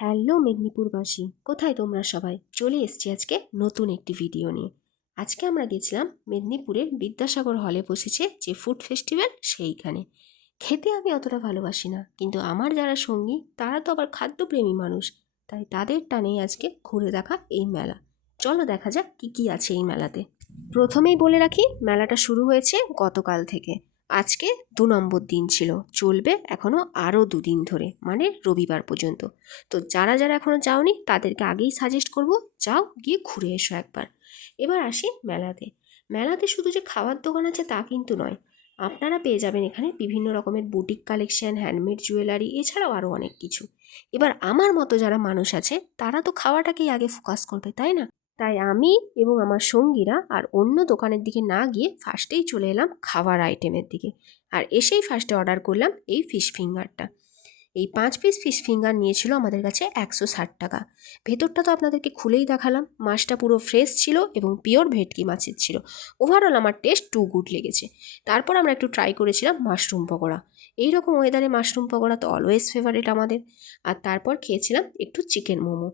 Hello মেদিনীপুরবাসী, কোথায় তোমরা সবাই? চলে এসেছি আজকে নতুন একটি ভিডিও নিয়ে। আজকে আমরা গেছিলাম মেদিনীপুরের বিদ্যাসাগর হলে বসেছে যে ফুড ফেস্টিভ্যাল, সেইখানে। খেতে আমি অতটা ভালোবাসি না, কিন্তু আমার যারা সঙ্গী তারা তো আবার খাদ্যপ্রেমী মানুষ, তাই তাদের টানেই আজকে ঘুরে দেখা এই মেলা। চলো দেখা যাক কি কি আছে এই মেলাতে। প্রথমেই বলে রাখি, মেলাটা শুরু হয়েছে গতকাল থেকে। আজকে 2 নম্বর দিন ছিল, চলবে এখনও আরও 2 দিন ধরে, মানে রবিবার পর্যন্ত। তো যারা যারা এখনও যাওনি তাদেরকে আগেই সাজেস্ট করব, যাও গিয়ে ঘুরে এসো একবার। এবার আসি মেলাতে। মেলাতে শুধু যে খাওয়ার দোকান আছে তা কিন্তু নয়, আপনারা পেয়ে যাবেন এখানে বিভিন্ন রকমের বুটিক কালেকশন, হ্যান্ডমেড জুয়েলারি, এছাড়াও আরও অনেক কিছু। এবার আমার মতো যারা মানুষ আছে তারা তো খাওয়াটাকেই আগে ফোকাস করবে, তাই না? তাই আমি এবং আমার সঙ্গীরা আর অন্য দোকানের দিকে না গিয়ে ফার্স্টেই চলে এলাম খাবার আইটেমের দিকে। আর এসেই ফার্স্টে অর্ডার করলাম এই ফিশ ফিঙ্গারটা। এই 5 পিস ফিশ ফিঙ্গার নিয়েছিল আমাদের কাছে 160 টাকা। ভেতরটা তো আপনাদেরকে খুলেই দেখালাম, মাছটা পুরো ফ্রেশ ছিল এবং পিওর ভেটকি মাছের ছিল। ওভারঅল আমার টেস্ট টু গুড লেগেছে। তারপর আমরা একটু ট্রাই করেছিলাম মাশরুম পকোড়া। এইরকম ওয়েদারে মাশরুম পকোড়া তো অলওয়েজ ফেভারিট আমাদের। আর তারপর খেয়েছিলাম একটু চিকেন মোমো।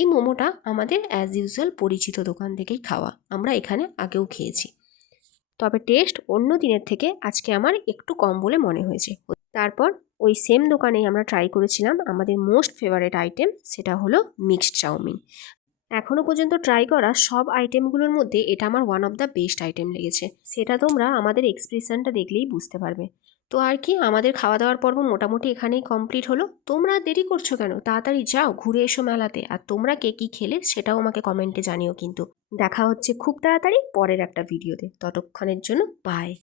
এই মোমোটা আমাদের অ্যাজ ইউজুয়াল পরিচিত দোকান থেকেই খাওয়া, আমরা এখানে আগেও খেয়েছি। তবে টেস্ট অন্য দিনের থেকে আজকে আমার একটু কম বলে মনে হয়েছে। তারপর ওই সেম দোকানেই আমরা ট্রাই করেছিলাম আমাদের মোস্ট ফেভারিট আইটেম, সেটা হলো মিক্সড চাউমিন। এখনও পর্যন্ত ট্রাই করা সব আইটেমগুলোর মধ্যে এটা আমার one of the best item লেগেছে। সেটা তোমরা আমাদের এক্সপ্রেশনটা দেখলেই বুঝতে পারবে। তো আর কি, আমাদের খাওয়া দাওয়ার পর্ব মোটামুটি এখানেই কমপ্লিট হলো। তোমরা দেরি করছো কেন? তাড়াতাড়ি যাও ঘুরে এসো মেলাতে। আর তোমরা কে কী খেলে সেটাও আমাকে কমেন্টে জানিও কিন্তু। দেখা হচ্ছে খুব তাড়াতাড়ি পরের একটা ভিডিওতে। ততক্ষণের জন্য বাই।